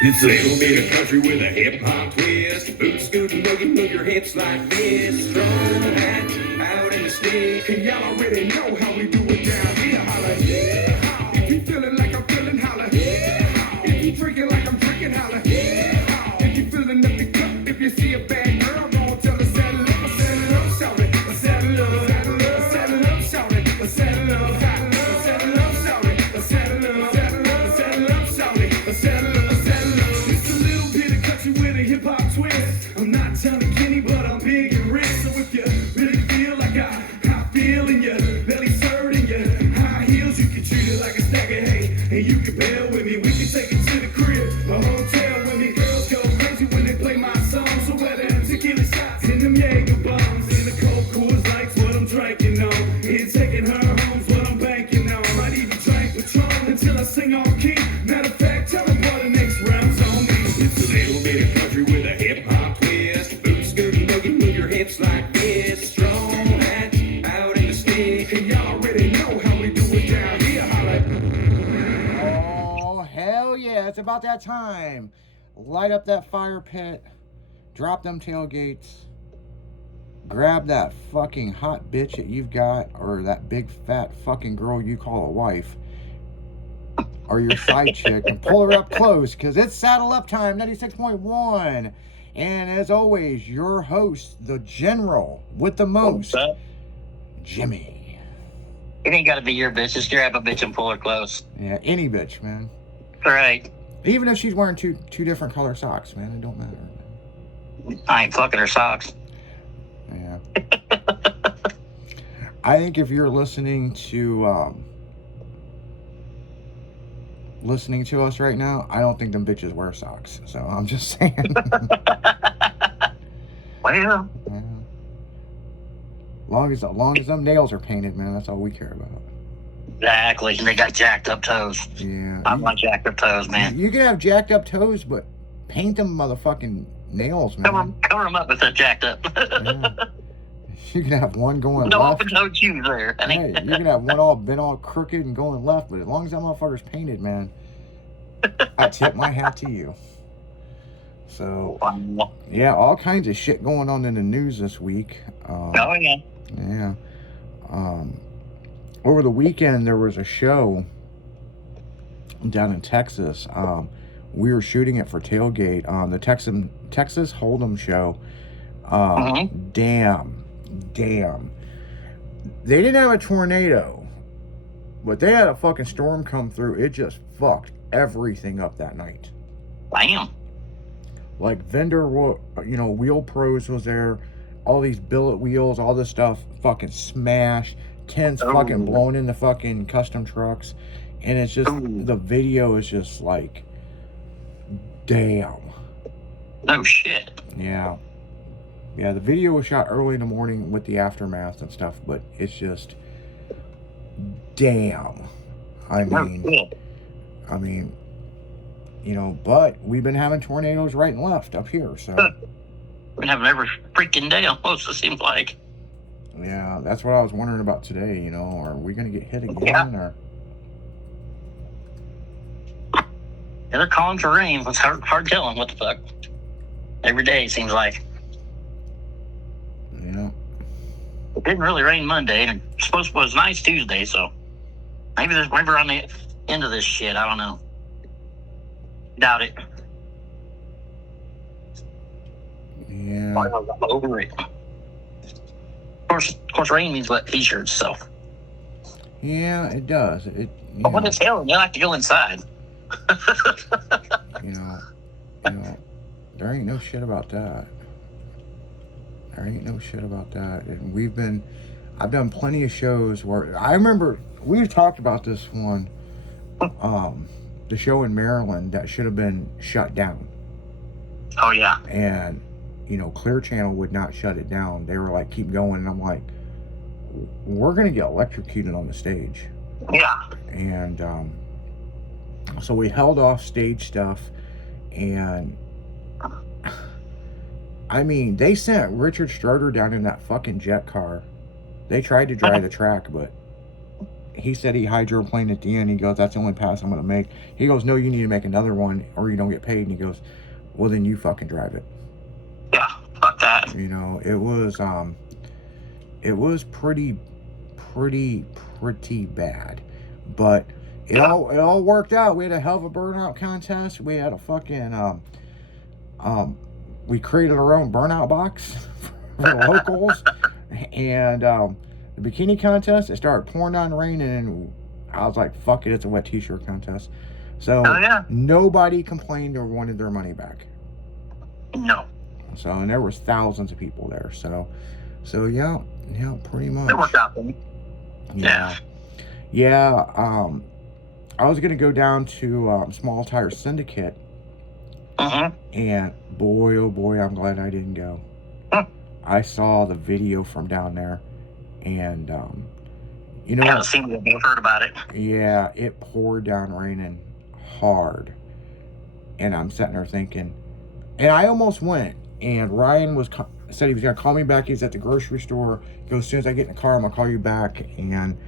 It's a little bit of country with a hip-hop twist. Boot scootin' boogie, move your hips like this. Strong hat out in the stick. And y'all already know how we do it down here. Holla, yeah. If you feeling like I'm feeling, holla, yeah. If you drinking like I'm drinking, holla, yeah. If you feeling up the cup, if you see a bad girl, don't tell her saddle up, shout it. Saddle up, saddle up, saddle up, shout it. Saddle up, saddle up, shout it. Saddle up, saddle up, saddle up, shout it. Saddle up. With a hip-hop twist. I'm not Johnny Kenny, but I'm big and rich. So if you really feel like I feel in your belly hurting your high heels, you can treat it like a stack of hay. And you can bail with me, we can take it to the crib, a hotel with me. Girls go crazy when they play my song. So whether them tequila shots and them Jaeger bombs and the cold Coors Lights, what I'm drinking on, and taking her home's what I'm banking on. Might even drink Patron until I sing on key. Matter of fact, tell them what the next round's on me. It's a little bit of country with a hip-hop twist. Boot scootin' boogie, move your hips like this. Strong hat out in the stick. And y'all already know how we do it down here. Oh, hell yeah. It's about that time. Light up that fire pit. Drop them tailgates. Grab that fucking hot bitch that you've got, or that big fat fucking girl you call a wife, or your side chick, and pull her up close, because it's Saddle Up Time, 96.1. And as always, your host, the general with the most, Jimmy. It ain't gotta be your bitch. Just grab a bitch and pull her close. Yeah, any bitch, man. Right. Even if she's wearing two different color socks, man, it don't matter. I ain't fucking her socks. Yeah. I think if you're listening to us right now, I don't think them bitches wear socks. So I'm just saying. Well, yeah. Long as them nails are painted, man, that's all we care about. exactly. And they got jacked up toes. Yeah. I want jacked up toes, man. You can have jacked up toes, but paint them motherfucking nails, man. Cover them up if they're jacked up. Yeah. You can have one going no left. open-toed shoes there. Hey, you can have one all bent all crooked and going left, but as long as that motherfucker's painted, man, I tip my hat to you. So, yeah, all kinds of shit going on in the news this week. Oh, yeah. Yeah. Over the weekend, there was a show down in Texas. We were shooting it for Tailgate. The Texas Hold'em show. Damn. They didn't have a tornado, but they had a fucking storm come through. It just fucked everything up that night. Damn. Like Wheel Pros was there. All these billet wheels, all this stuff fucking smashed. Tents fucking blown in the fucking custom trucks. And it's just, the video is just like, damn. No shit. Yeah. Yeah, the video was shot early in the morning with the aftermath and stuff, but it's just, damn. I mean, but we've been having tornadoes right and left up here, so. We're having every freaking day almost, it seems like. Yeah, that's what I was wondering about today, are we going to get hit again, or? Yeah, they're calling for rain. It's hard telling what the fuck. Every day it seems like. Yeah. It didn't really rain Monday, and it was nice Tuesday, so maybe we're on the end of this shit. I don't know. Doubt it. Yeah. I'm over it. Of course, rain means wet t-shirts, so. Yeah, it does. But when it's hailing, you have to go inside. There ain't no shit about that. And I've done plenty of shows where, I remember, we've talked about this one, the show in Maryland that should have been shut down. Oh, yeah. And, Clear Channel would not shut it down. They were like, keep going. And I'm like, we're going to get electrocuted on the stage. Yeah. And so we held off stage stuff. And I mean, they sent Richard Strutter down in that fucking jet car. They tried to dry the track, but he said he hydroplaned at the end. He goes, that's the only pass I'm going to make. He goes, no, you need to make another one or you don't get paid. And he goes, well, then you fucking drive it. Yeah, fuck that. You know, it was pretty bad, but it all worked out. We had a hell of a burnout contest. We had a fucking we created our own burnout box for the locals, and the bikini contest. It started pouring down rain, and I was like, "Fuck it, it's a wet t-shirt contest." So nobody complained or wanted their money back. No. So, and there was thousands of people there. So yeah, pretty much. It worked out for me. Yeah. I was gonna go down to Small Tire Syndicate, and boy, oh boy, I'm glad I didn't go. I saw the video from down there, and you know, I haven't seen it, but I've heard about it. Yeah, it poured down raining hard, and I'm sitting there thinking, and I almost went, and Ryan said he was gonna call me back. He's at the grocery store. He goes, as soon as I get in the car, I'm gonna call you back. And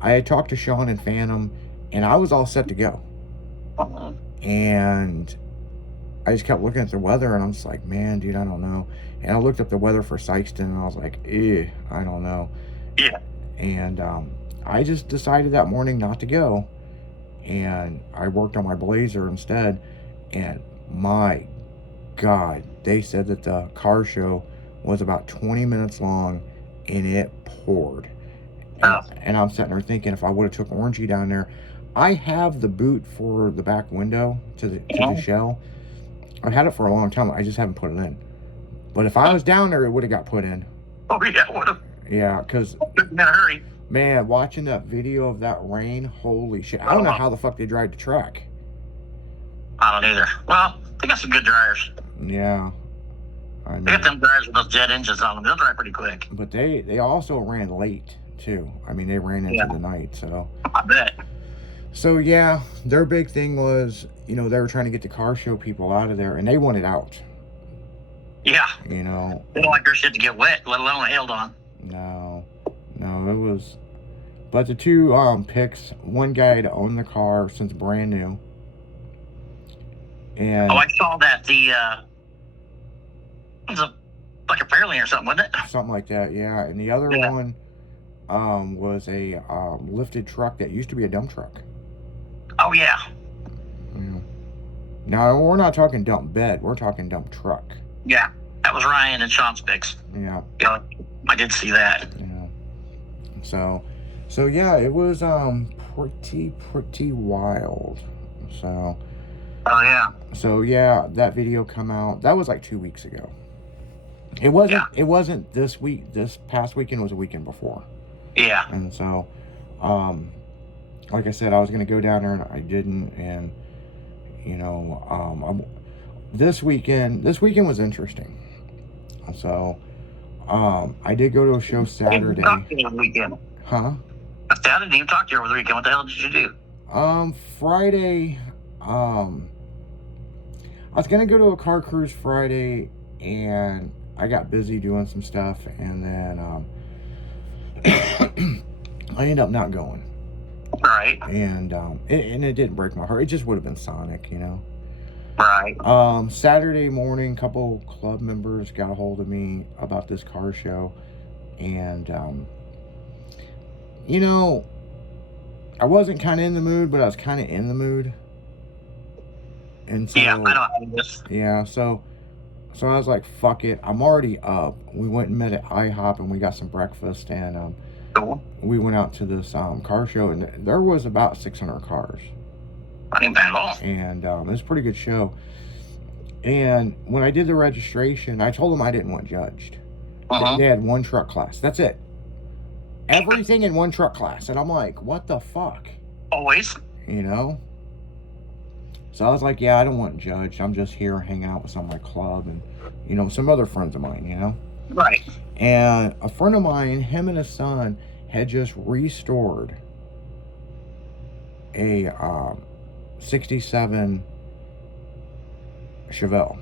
I had talked to Sean and Phantom, and I was all set to go. And I just kept looking at the weather, and I'm just like, man, dude, I don't know. And I looked up the weather for Sykeston, and I was like, I don't know. Yeah. And I just decided that morning not to go, and I worked on my Blazer instead. And my God, they said that the car show was about 20 minutes long, and it poured. And I'm sitting there thinking, if I would have took Orangey down there, I have the boot for the back window to the shell. I've had it for a long time. I just haven't put it in. But if I was down there, it would have got put in. Oh yeah, would have. Yeah, because In a hurry. man, watching that video of that rain, holy shit! I don't know how the fuck they drive the track. I don't either. Well, they got some good dryers. Yeah, I They know. got them dryers with those jet engines on them. They'll dry pretty quick. But they also ran late too. I mean, they ran into the night. I bet. So yeah, their big thing was, you know, they were trying to get the car show people out of there, and they wanted out. Yeah. You know, They don't like their shit to get wet, let alone hailed on. no, it was. But the two picks, one guy had owned the car since brand new, and Oh, I saw that. It was like a Fairlane or something, wasn't it? something like that, yeah. And the other one was a lifted truck that used to be a dump truck. Oh yeah. Yeah. Now we're not talking dump bed; we're talking dump truck. Yeah. That was Ryan and Sean's picks. Yeah. Yeah, I did see that. Yeah. So yeah, it was pretty wild. So Oh yeah. So yeah, that video come out. That was like 2 weeks ago. It wasn't this week. This past weekend was a weekend before. Yeah. And so, like I said, I was gonna go down there and I didn't. And you know, this weekend was interesting. So, I did go to a show Saturday. Talk to you over the weekend. Huh? I didn't even talk to you over the weekend. What the hell did you do? Friday, I was gonna go to a car cruise Friday, and I got busy doing some stuff, and then I ended up not going. Right. And it didn't break my heart. It just would have been Sonic, you know. Right. Saturday morning, a couple club members got a hold of me about this car show, and you know, I wasn't kind of in the mood, but I was kind of in the mood. And so, Yeah, I know how it is. yeah, so I was like, fuck it, I'm already up. We went and met at IHOP, and we got some breakfast, and Cool. we went out to this car show, and there was about 600 cars. Not even bad at all. And it was a pretty good show. And when I did the registration, I told them I didn't want judged. They had one truck class. That's it. Everything in one truck class. And I'm like, what the fuck? Always. You know? So I was like, yeah, I don't want judged. I'm just here hanging out with some of my club and, you know, some other friends of mine, you know? Right. And a friend of mine, him and his son, had just restored a 67 Chevelle.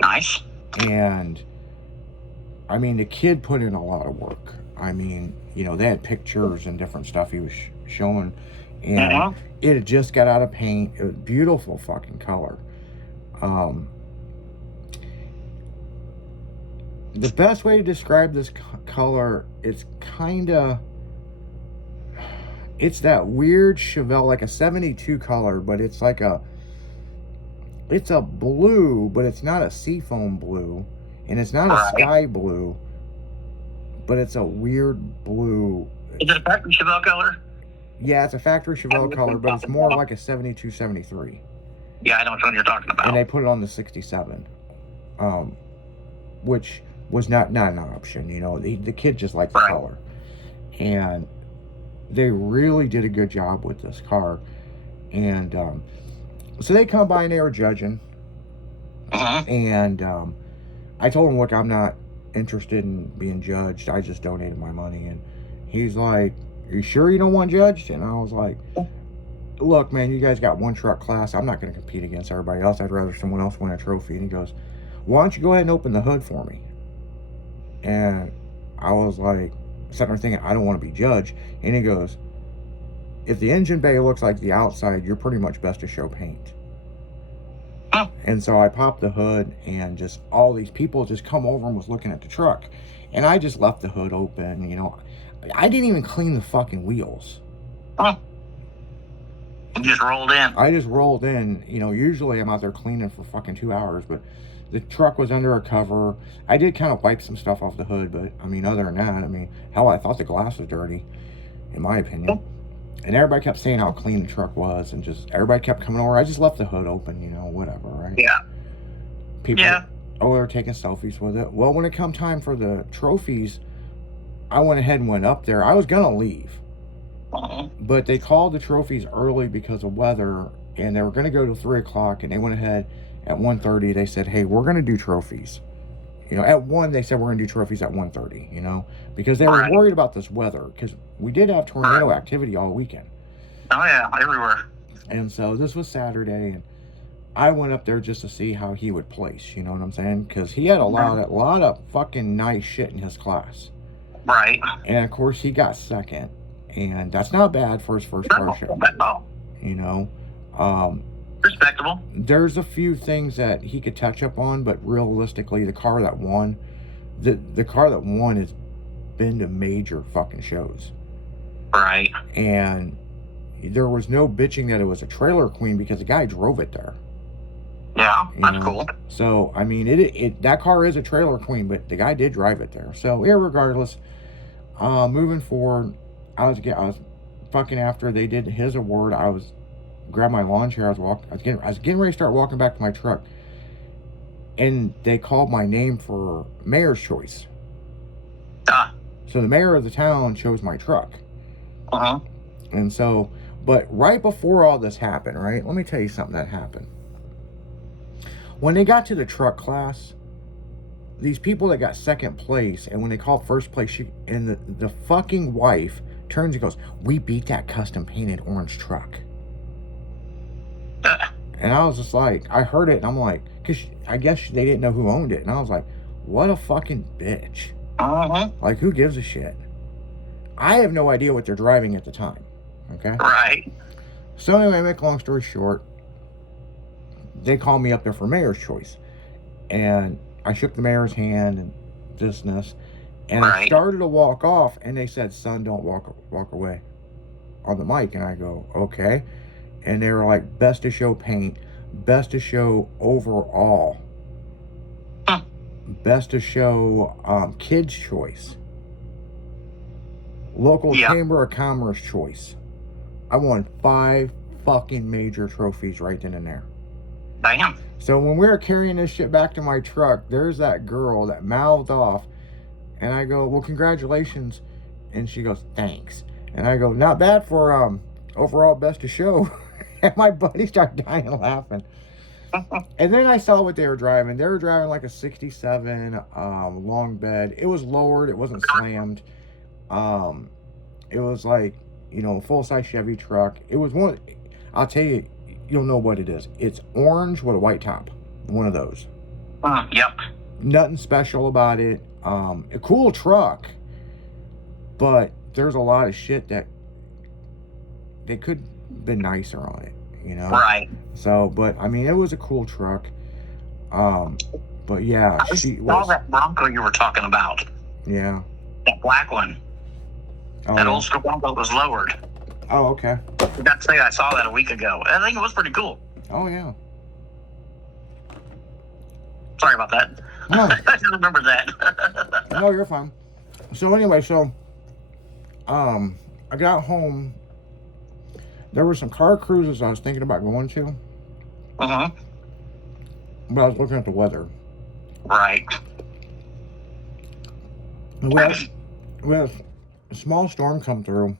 Nice. And I mean, the kid put in a lot of work. I mean, you know, they had pictures and different stuff he was showing, and Mhm. it had just got out of paint. It was beautiful fucking color. The best way to describe this color, it's that weird Chevelle, like a 72 color, but it's like it's a blue, but it's not a seafoam blue, and it's not a Right. sky blue, but it's a weird blue. Is it a factory Chevelle color? Yeah, it's a factory Chevelle color, but it's more like a 72, 73. Yeah, I know which one you're talking about. And they put it on the 67, which was not an option. You know, the kid just liked the Right. color, and they really did a good job with this car. And so they come by and they were judging, Mhm. and I told him, look, I'm not interested in being judged. I just donated my money. And he's like, are you sure you don't want judged? And I was like, look, man, you guys got one truck class. I'm not going to compete against everybody else. I'd rather someone else win a trophy. And he goes, why don't you go ahead and open the hood for me? And I was like, sitting there thinking, I don't want to be judged. And he goes, if the engine bay looks like the outside, you're pretty much best to show paint. Huh. And so I popped the hood, and just all these people just come over and was looking at the truck. And I just left the hood open, you know. I didn't even clean the fucking wheels. Huh. You just rolled in. I just rolled in. You know, usually I'm out there cleaning for fucking 2 hours, but the truck was under a cover. I did kind of wipe some stuff off the hood, but I mean, other than that, I mean, hell, I thought the glass was dirty, in my opinion. And everybody kept saying how clean the truck was, and just everybody kept coming over. I just left the hood open, you know, whatever, right? Yeah. People, Yeah. oh, they were taking selfies with it. Well, when it come time for the trophies, I went ahead and went up there. I was gonna leave, Mhm. but they called the trophies early because of weather, and they were gonna go to 3 o'clock, and they went ahead at 1:30. They said, hey, we're gonna do trophies. You know, at 1, they said we're gonna do trophies at 1:30, you know, because they were Right. worried about this weather, because we did have tornado activity all weekend. Oh yeah, everywhere. And so this was Saturday, and I went up there just to see how he would place, you know what I'm saying? Because he had a lot of fucking nice shit in his class. Right. And of course he got second, and that's not bad for his first car show, Oh, you know. respectable. There's a few things that he could touch up on, but realistically, the car that won has been to major fucking shows. Right. And there was no bitching that it was a trailer queen, because the guy drove it there. Yeah, You that's know? cool. So I mean, it that car is a trailer queen, but the guy did drive it there. So irregardless, moving forward, I was fucking after they did his award. I was grabbed my lawn chair. I was getting ready to start walking back to my truck, and they called my name for mayor's choice. So the mayor of the town chose my truck. Uh-huh. And so, but right before all this happened, right? Let me tell you something that happened. When they got to the truck class, these people that got second place, and when they called first place, the fucking wife turns and goes, we beat that custom painted orange truck. And I was just like, I heard it, and I'm like, because I guess they didn't know who owned it. And I was like, what a fucking bitch. Uh-huh. Like, who gives a shit? I have no idea what they're driving at the time. Okay? Right. So anyway, make a long story short, they called me up there for mayor's choice. And I shook the mayor's hand and this and this. And I Right. started to walk off, and they said, son, don't walk away on the mic. And I go, okay. And they were like, best to show paint, best to show overall, Huh. best to show kids choice, local Yeah. chamber of commerce choice. I won 5 fucking major trophies right then and there. Damn. So when we were carrying this shit back to my truck, there's that girl that mouthed off, and I go, well, congratulations. And she goes, thanks. And I go, not bad for overall best to show. And my buddy started dying laughing. And then I saw what they were driving. They were driving like a 67 long bed. It was lowered. It wasn't slammed. It was like, you know, full-size Chevy truck. It was one, I'll tell you, you'll know what it is. It's orange with a white top. One of those. Yep. Nothing special about it. A cool truck. But there's a lot of shit that they could have been nicer on it, you know? Right. So, but I mean, it was a cool truck. But yeah, I she saw was. that Bronco you were talking about. Yeah. That black one. Oh, That yeah. old school Bronco was lowered. Oh, okay. I forgot to say I saw that a week ago. I think it was pretty cool. Oh, yeah. Sorry about that. No. I didn't remember that. No, you're fine. So anyway, I got home. There were some car cruises I was thinking about going to, Uh-huh. but I was looking at the weather. Right. And we had a small storm come through.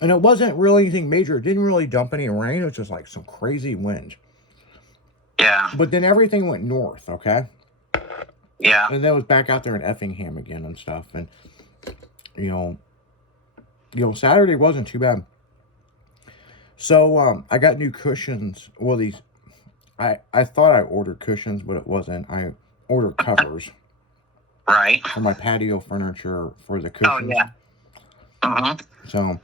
And it wasn't really anything major. It didn't really dump any rain. It was just like some crazy wind. Yeah. But then everything went north, okay? Yeah. And then it was back out there in Effingham again and stuff. And, you know, Saturday wasn't too bad. So, I got new cushions. Well, I thought I ordered cushions, but it wasn't. I ordered covers Right. for my patio furniture for the Oh, cushions. yeah. Uh-huh. So,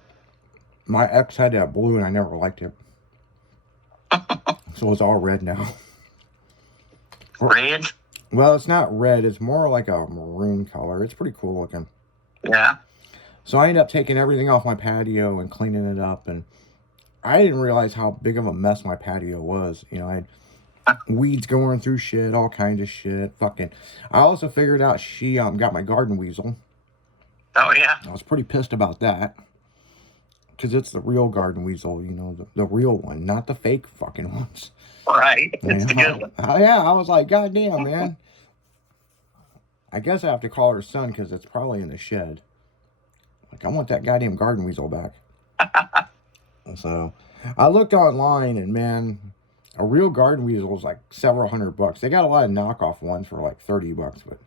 my ex had that blue and I never liked it. So it's all red now. Red? Well, it's not red. It's more like a maroon color. It's pretty cool looking. Yeah. So I ended up taking everything off my patio and cleaning it up. And I didn't realize how big of a mess my patio was. You know, I had weeds going through shit, all kinds of shit. Fucking. I also figured out she got my garden weasel. Oh, yeah. I was pretty pissed about that. Because it's the real garden weasel, you know, the real one, not the fake fucking ones. Right. It's the You know? good one. Yeah, I was like, God damn, man. I guess I have to call her son because it's probably in the shed. Like, I want that goddamn garden weasel back. So, I looked online and, man, a real garden weasel is like several $100. They got a lot of knockoff ones for like $30, but,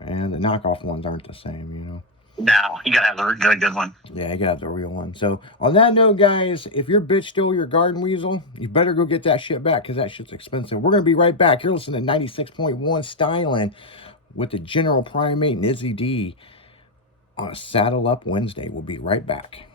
and the knockoff ones aren't the same, you know. No, you gotta have the good one. Yeah, you gotta have the real one. So, on that note, guys, if your bitch stole your garden weasel, you better go get that shit back because that shit's expensive. We're gonna be right back. You're listening to 96.1 Styling with the General Primate and Izzy D on a Saddle Up Wednesday. We'll be right back.